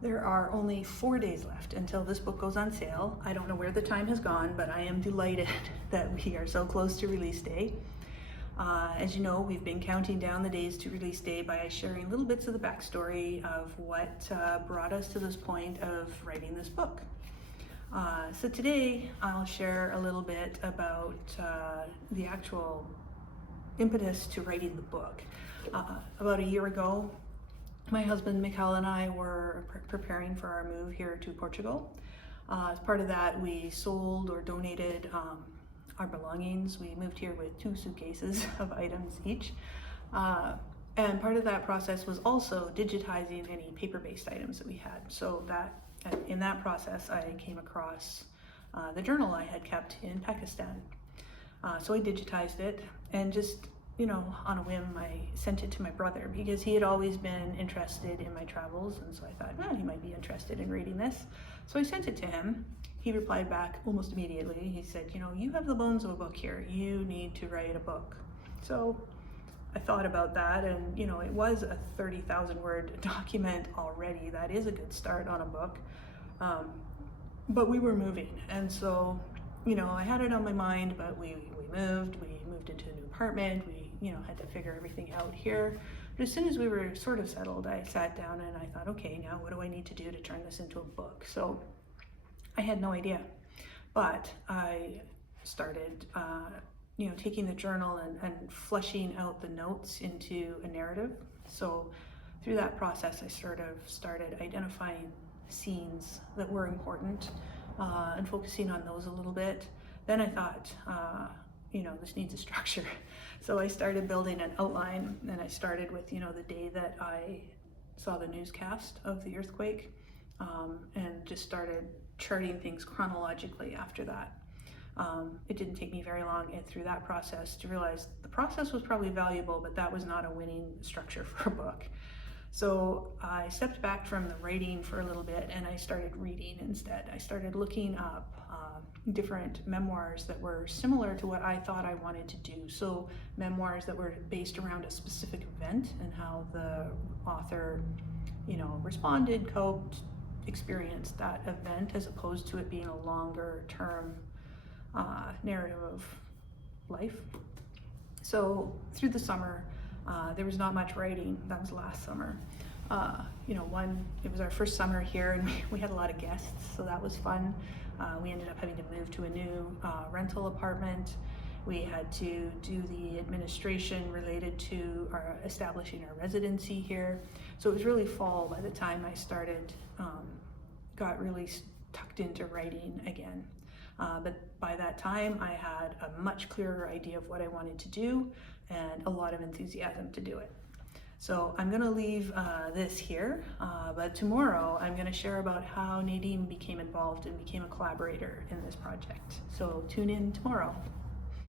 There are only 4 days left until this book goes on sale. I don't know where the time has gone, but I am delighted that we are so close to release day. As you know, we've been counting down the days to release day by sharing little bits of the backstory of what brought us to this point of writing this book. So today I'll share a little bit about the actual impetus to writing the book. About a year ago, my husband Mikhail and I were preparing for our move here to Portugal. As part of that, we sold or donated our belongings. We moved here with 2 suitcases of items each. And part of that process was also digitizing any paper-based items that we had. So that in that process, I came across the journal I had kept in Pakistan. So I digitized it and just, on a whim, I sent it to my brother because he had always been interested in my travels. And so I thought, well, he might be interested in reading this. So I sent it to him. He replied back almost immediately. He said, you have the bones of a book here. You need to write a book. So I thought about that, and it was a 30,000 word document already. That is a good start on a book. But we were moving, and so I had it on my mind, but we moved into a new apartment. We had to figure everything out here. But as soon as we were sort of settled, I sat down and I thought, okay, now what do I need to do to turn this into a book? So I had no idea, but I started taking the journal and fleshing out the notes into a narrative. So through that process, I sort of started identifying scenes that were important and focusing on those a little bit. Then I thought, this needs a structure. So I started building an outline, and I started with, the day that I saw the newscast of the earthquake, and just started charting things chronologically after that. It didn't take me very long through that process to realize the process was probably valuable, but that was not a winning structure for a book. So I stepped back from the writing for a little bit and I started reading instead. I started looking up different memoirs that were similar to what I thought I wanted to do. So memoirs that were based around a specific event and how the author, responded, coped, experienced that event, as opposed to it being a longer term narrative of life. So through the summer, there was not much writing. That was last summer. It was our first summer here, and we had a lot of guests, so that was fun. We ended up having to move to a new rental apartment. We had to do the administration related to establishing our residency here. So it was really fall by the time I started, got really tucked into writing again. But by that time, I had a much clearer idea of what I wanted to do and a lot of enthusiasm to do it. So I'm going to leave this here, but tomorrow I'm going to share about how Nadine became involved and became a collaborator in this project. So tune in tomorrow.